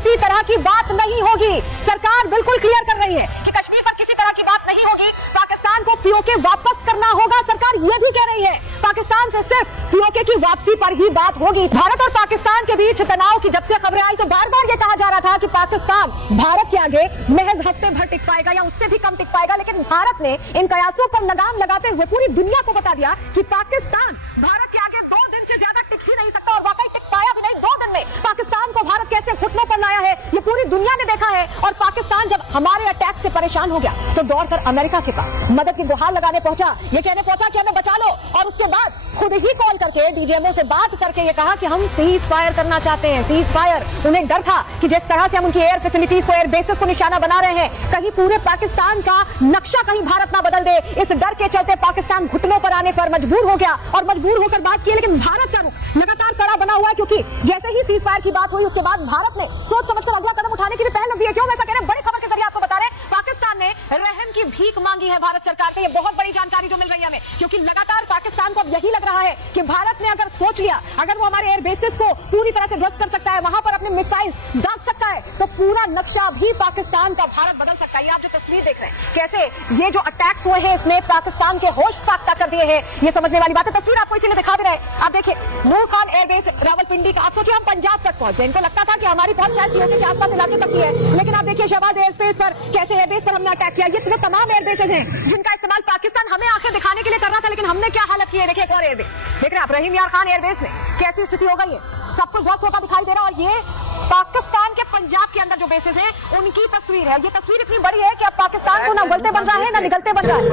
किसी तरह की बात नहीं होगी। सरकार बिल्कुल क्लियर कर रही है कि कश्मीर पर किसी तरह की बात नहीं होगी। पाकिस्तान को पीओके वापस करना होगा, सरकार यह भी कह रही है। पाकिस्तान से सिर्फ पीओके की वापसी पर ही बात होगी। भारत और पाकिस्तान के बीच तनाव की जब से खबरें आई तो बार बार यह कहा जा रहा था कि पाकिस्तान भारत के आगे महज हफ्ते भर टिक पाएगा या उससे भी कम टिक पाएगा, लेकिन भारत ने इन कयासों पर लगाम लगाते हुए पूरी दुनिया को बता दिया कि पाकिस्तान भारत के आगे 2 दिन से ज्यादा टिक ही नहीं सकता, और वाकई टिक पाया भी नहीं। 2 दिन में पाकिस्तान को भारत कैसे घुटनों पर लाया है ये पूरी दुनिया ने देखा है। और पाकिस्तान जब हमारे अटैक से परेशान हो गया तो दौड़कर अमेरिका के पास मदद की गुहार लगाने पहुंचा, ये कहने पहुंचा कि हमें बचा लो, और उसके बाद खुद ही कॉल करके डीजीएमओ से बात करके ये कहा कि हम सीज फायर करना चाहते हैं, सीज फायर। उन्हें डर था कि जिस तरह से हम उनकी एयर फैसिलिटीज को, एयर बेसिस को निशाना बना रहे हैं, कहीं पूरे पाकिस्तान का नक्शा कहीं भारत ना बदल दे। इस डर के चलते पाकिस्तान घुटनों पर आने पर मजबूर हो गया और मजबूर होकर बात की। लेकिन भारत का रुख लगातार कड़ा बना हुआ है, क्योंकि जैसे ही सीज फायर की बात हुई उसके बाद भारत ने सोच समझकर अगला कदम उठाने की भी पहल दी है। क्यों ऐसा कह रहे हैं? बड़ी खबर के जरिए आपको बता रहे हैं, पाकिस्तान ने रहम की भीख मांगी है भारत सरकार से। ये बहुत बड़ी जानकारी जो मिल रही है हमें, क्योंकि लगातार पाकिस्तान को अब यही लग रहा है कि भारत ने अगर सोच लिया, अगर वो हमारे एयर बेसिस को पूरी तरह से ध्वस्त कर सकता है, वहां पर अपने मिसाइल्स दाग सकता है, तो पूरा नक्शा भी पाकिस्तान का भारत बदल सकता है। ये आप जो तस्वीर देख रहे हैं, कैसे ये जो अटैक्स हुए हैं इसने पाकिस्तान के होश फाख्ता कर दिए हैं, ये समझने वाली बात है। तस्वीर आपको इसीलिए दिखा भी रहे हैं। आप देखिए नूर खान एयरबेस रावलपिंडी का। आप सोचिए हम पंजाब तक पहुंच गए, इनको लगता था कि हमारी पहुंच शायद पीओके के आसपास इलाके तक ही है, लेकिन आप देखिए शहबाज एयर स्पेस पर कैसे एयरबेस पर हमने अटैक किया। ये वो तमाम एयरबेसेज हैं जिनका इस्तेमाल पाकिस्तान हमें आंखें दिखाने के लिए कर रहा था, लेकिन हमने क्या हालत की है। देखिए एक और एयरबेस देख रहे हैं आप, रहीम यार खान एयरबेस में कैसी स्थिति हो गई है, सब कुछ बहुत होता दिखाई दे रहा है। और ये पाकिस्तान के पंजाब के अंदर जो बेसेस हैं उनकी तस्वीर है। ये तस्वीर इतनी बड़ी है कि अब पाकिस्तान को ना उगलते बन रहा है ना निगलते बन रहा है।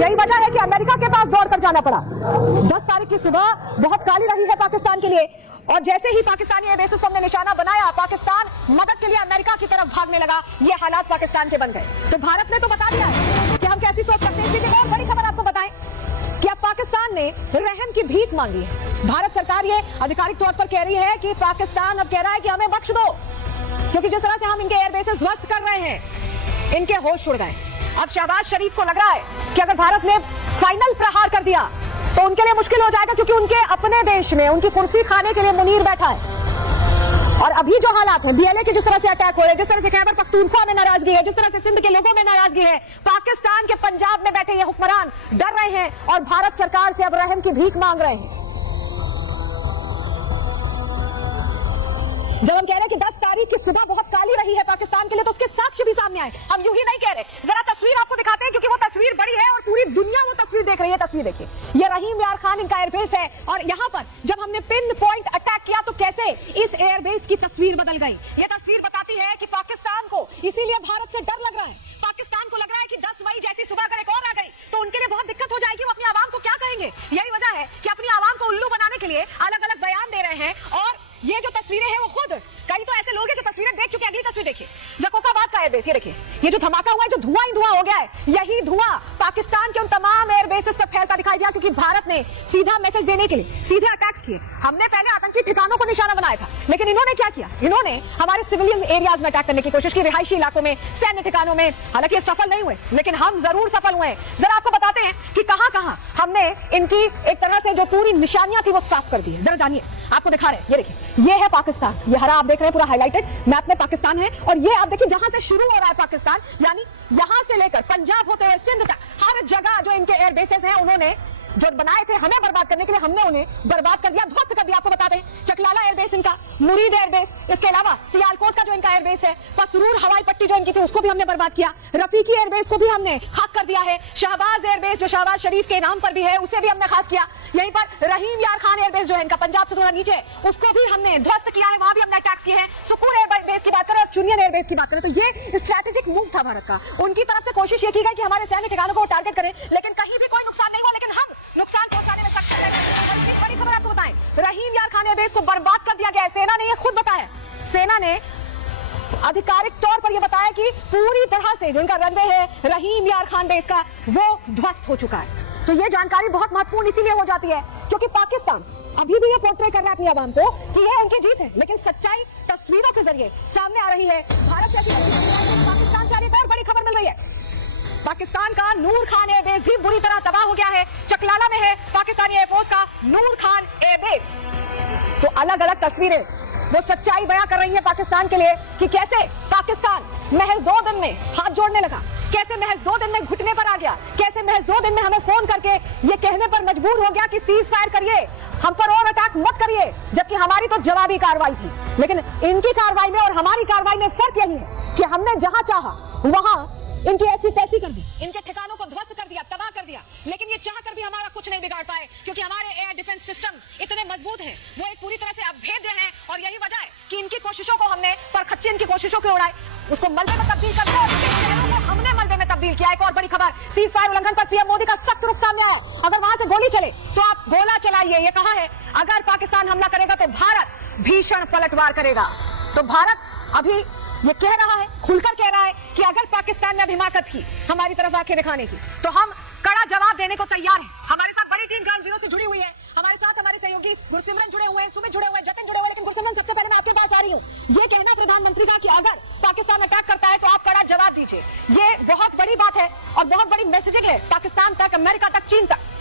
यही वजह है कि अमेरिका के पास दौड़ कर जाना पड़ा। 10 तारीख की सुबह बहुत काली रही है पाकिस्तान के लिए, और जैसे ही पाकिस्तानी एयर बेसिस को हमने निशाना बनाया, पाकिस्तान मदद के लिए अमेरिका की तरफ भागने लगा। ये हालात पाकिस्तान के बन गए। तो भारत ने तो बता दिया है कि हम कैसी सोच सकते हैं। लेकिन और बड़ी खबर आपको बताएं कि अब पाकिस्तान ने रहम की भीख मांगी है। भारत सरकार ये आधिकारिक तौर पर कह रही है कि पाकिस्तान अब कह रहा है कि हमें बख्श दो, क्योंकि जिस तरह से हम इनके एयर बेसिस ध्वस्त कर रहे हैं, इनके होश उड़ गए। अब शहबाज शरीफ को लग रहा है कि अगर भारत ने फाइनल प्रहार कर दिया तो उनके लिए मुश्किल हो जाएगा, क्योंकि उनके अपने देश में उनकी कुर्सी खाने के लिए मुनीर बैठा है। और अभी जो हालात है, बीएलए के जिस तरह से अटैक हो रहे हैं, जिस तरह से खैबर पख्तूनख्वा में नाराजगी है, जिस तरह से सिंध के लोगों में नाराजगी है, पाकिस्तान के पंजाब में बैठे ये हुक्मरान डर रहे हैं और भारत सरकार से अब रहम की भीख मांग रहे हैं। जब हम कह रहे हैं कि 10 तारीख की सुबह बहुत काली रही है पाकिस्तान के लिए, तो उसके साक्ष्य भी सामने आए। हम यूं ही नहीं कह रहे, जरा तस्वीर आपको दिखाते हैं, क्योंकि वो तस्वीर बड़ी है और पूरी दुनिया वो तस्वीर देख रही है। तस्वीर देखिए, ये रहीम यार खान इनका एयरबेस है, और यहाँ पर जब हमने पिन पॉइंट अटैक किया तो कैसे इस एयरबेस की तस्वीर बदल गई। ये तस्वीर बताती है कि पाकिस्तान को इसीलिए भारत से डर लग रहा है। पाकिस्तान को लग रहा है कि 10 मई जैसी सुबह अगर एक और आ गई तो उनके लिए बहुत दिक्कत हो जाएगी। वो अपनी आवाम को क्या कहेंगे। यही वजह है कि अपनी आवाम को उल्लू बनाने के लिए अलग अलग बयान दे रहे हैं। और ये जो तस्वीरें हैं वो खुद कई तो ऐसे लोग हैं जो तस्वीरें देख चुके हैं। अगली तस्वीर देखिए, जकोकाबाद का एयरबेस। ये देखिए, ये जो धमाका हुआ है, जो धुआं ही धुआं हो गया है, यही धुआं पाकिस्तान के उन तमाम एयरबेसेस पर फैलता दिखाई दिया, क्योंकि भारत ने सीधा मैसेज देने के लिए सीधे अटैक्स किए। हमने पहले आतंकी ठिकानों को निशाना बनाया था, लेकिन इन्होंने क्या किया, इन्होंने हमारे सिविलियन एरियाज में अटैक करने की कोशिश की, रिहायशी इलाकों में, सैन्य ठिकानों में। हालांकि सफल नहीं हुए, लेकिन हम जरूर सफल हुए। जरा आपको बताते हैं कि कहां कहां हमने इनकी एक तरह से जो पूरी निशानियां थी वो साफ कर दी है। जरा जानिए, आपको दिखा रहे हैं। ये देखिए, ये है पाकिस्तान। ये हरा आप देख रहे हैं पूरा हाईलाइटेड मैप में पाकिस्तान है, और ये आप देखिए जहां से शुरू हो रहा है पाकिस्तान, यानी यहां से लेकर पंजाब होते हुए सिंध तक, हर जगह जो इनके एयर बेसेस हैं उन्होंने जो बनाए थे हमें बर्बाद करने के लिए, हमने उन्हें बर्बाद कर दिया, ध्वस्त कर दिया। आपको बता दें, चकलाला एयरबेस इनका, मुरीद एयरबेस, इसके अलावा सियालकोट का जो इनका एयरबेस है, पसरूर हवाई पट्टी जो इनकी थी उसको भी हमने बर्बाद किया, रफीकी एयरबेस को भी हमने खाक कर दिया है, शहबाज एयरबेस जो शहबाज शरीफ के नाम पर भी है उसे भी हमने खास किया। यहीं पर रहीम यार खान एयरबेस जो है इनका पंजाब से थोड़ा नीचे, उसको भी हमने ध्वस्त किया है, वहां भी हमने अटैक्स किए हैं। सुकून एयरबेस की बात करें और चुनियन एयरबेस की बात करें तो ये स्ट्रेटेजिक मूव था भारत का। उनकी तरफ से कोशिश ये की गई कि हमारे सैन्य ठिकानों को टारगेट करें, लेकिन कहीं भी कोई नुकसान नहीं हुआ, लेकिन हम नुकसान पहुंचाने में सक्षम रहे। बड़ी खबर आपको बताएं, रहीम यार खान एयरबेस को बर्बाद कर दिया गया है। सेना ने ये खुद बताया, सेना ने आधिकारिक तौर पर यह बताया कि पूरी तरह से जो इनका रनवे है रहीम यार खान बेस का, वो ध्वस्त हो चुका है। तो ये जानकारी बहुत महत्वपूर्ण इसीलिए हो जाती है क्योंकि पाकिस्तान अभी भी ये पोर्ट्रे कर रहा है अपनी आवाम को कि ये उनकी जीत है, लेकिन सच्चाई तस्वीरों के जरिए सामने आ रही है। भारत जैसी पाकिस्तान से एक और बड़ी खबर मिल रही है, पाकिस्तान का नूर खान एयरबेस भी बुरी तरह तबाह हो गया है। चकलाला में है पाकिस्तानी एयरफोर्स का नूर खान एयरबेस। तो अलग अलग तस्वीरें वो सच्चाई बयां कर रही है पाकिस्तान के लिए कि कैसे पाकिस्तान महज 2 दिन में हाथ जोड़ने लगा, कैसे महज 2 दिन में घुटने पर आ गया, कैसे महज 2 दिन में हमें फोन करके ये कहने पर मजबूर हो गया कि सीज फायर करिए, हम पर और अटैक मत करिए, जबकि हमारी तो जवाबी कार्रवाई थी। लेकिन इनकी कार्रवाई में और हमारी कार्रवाई में फर्क यही है कि हमने जहां चाहा वहां इनकी ऐसी तैसी कर दी, इनके ठिकानों को ध्वस्त कर दिया, तबाह कर दिया। लेकिन ये चाहकर भी हमारा कुछ नहीं बिगाड़ पाए, क्योंकि हमारे एयर डिफेंस सिस्टम इतने मजबूत हैं, वो एक पूरी तरह से अभेद्य हैं। और यही वजह है कि इनकी कोशिशों को हमने, परखच्चे इनकी कोशिशों को उड़ाए, उसको मलबे में तब्दील कर दिया, हमने मलबे में तब्दील किया। एक और बड़ी खबर, सीज फायर उल्लंघन पर पीएम मोदी का सख्त रुख सामने आया। अगर वहां से गोली चले तो आप गोला चलाइए, ये कहा है। अगर पाकिस्तान हमला करेगा तो भारत भीषण पलटवार करेगा। तो भारत अभी ये कह रहा है, खुलकर कह रहा है कि अगर पाकिस्तान ने अभी हिमाकत की हमारी तरफ आंखें दिखाने की, तो हम कड़ा जवाब देने को तैयार हैं। हमारे साथ बड़ी टीम ग्राउंड जीरो से जुड़ी हुई है, हमारे साथ हमारे सहयोगी गुरसिमरन जुड़े हुए हैं, सुमित जुड़े हुए हैं, जतिन जुड़े हुए हैं। लेकिन गुरसिमरन, सबसे पहले मैं आपके पास आ रही हूँ। ये कहना प्रधानमंत्री का कि अगर पाकिस्तान अटैक करता है तो आप कड़ा जवाब दीजिए, ये बहुत बड़ी बात है और बहुत बड़ी मैसेजिंग है पाकिस्तान तक, अमेरिका तक, चीन तक।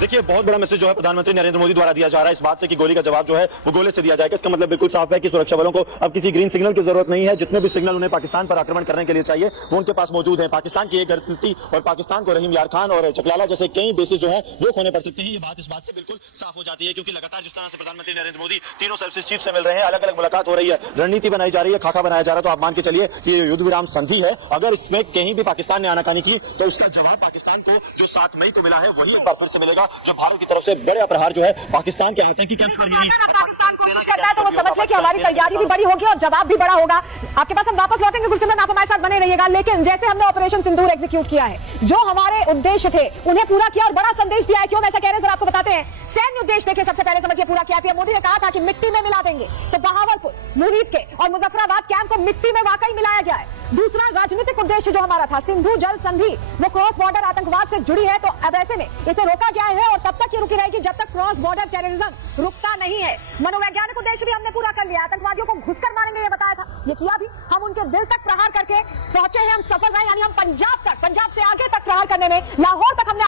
देखिए, बहुत बड़ा मैसेज जो है प्रधानमंत्री नरेंद्र मोदी द्वारा दिया जा रहा है इस बात से कि गोली का जवाब जो है वो गोले से दिया जाएगा। इसका मतलब बिल्कुल साफ है कि सुरक्षा बलों को अब किसी ग्रीन सिग्नल की जरूरत नहीं है। जितने भी सिग्नल उन्हें पाकिस्तान पर आक्रमण करने के लिए चाहिए वो उनके पास मौजूद है। पाकिस्तान की एक गलती और पाकिस्तान को रहीम यार खान और चकलाला जैसे कई बेसिस जो है वो खोने पड़ सकते हैं। ये बात इस बात से बिल्कुल साफ हो जाती है, क्योंकि लगातार जिस तरह से प्रधानमंत्री नरेंद्र मोदी तीनों सर्विसेज चीफ से मिल रहे हैं, अलग अलग मुलाकात हो रही है, रणनीति बनाई जा रही है, खाका बनाया जा रहा है। तो आप मान के चलिए कि ये युद्ध विराम संधि है। अगर इसमें कहीं भी पाकिस्तान ने आनाकानी की तो उसका जवाब पाकिस्तान को जो 7 मई को मिला है वही एक बार फिर से मिलेगा, जो भारत की तरफ से बड़े प्रहार जो है पाकिस्तान के आतंकी कैंप्स पर ही। पाकिस्तान कोशिश करता है तो वो समझ ले कि हमारी तैयारी भी बड़ी होगी और जवाब भी बड़ा होगा। आपके पास हम वापस लौटेंगे गुरसिमरन, आप हमारे साथ बने रहिएगा। लेकिन जैसे हमने ऑपरेशन सिंदूर एग्जीक्यूट किया है, जो हमारे उद्देश्य थे उन्हें पूरा किया और बड़ा संदेश दिया है। क्यों ऐसा कह रहे हैं सर, आपको बताते हैं। सैन्य उद्देश्य देखिए, सबसे पहले समझिए पूरा किया। पीएम मोदी ने कहा था कि मिट्टी में मिला देंगे, तो बहावलपुर, मुरीद के और मुजफ्फराबाद कैंप को मिट्टी में वाकई मिलाया गया है। दूसरा राजनीतिक उद्देश्य जो हमारा था, सिंधु जल संधि, वो क्रॉस बॉर्डर आतंकवाद से जुड़ी है, तो अब ऐसे में इसे रोका गया है और तब तक ये रुकी रहेगी जब तक क्रॉस बॉर्डर टेररिज्म रुकता नहीं है। मनोवैज्ञानिक उद्देश्य भी हमने पूरा कर लिया। आतंकवादियों को घुसकर मारेंगे ये बताया था, ये किया भी। हम उनके दिल तक प्रहार करके पहुंचे हैं, हम सफल रहे, यानी हम पंजाब तक, पंजाब से आगे तक प्रहार करने में, लाहौर तक हमने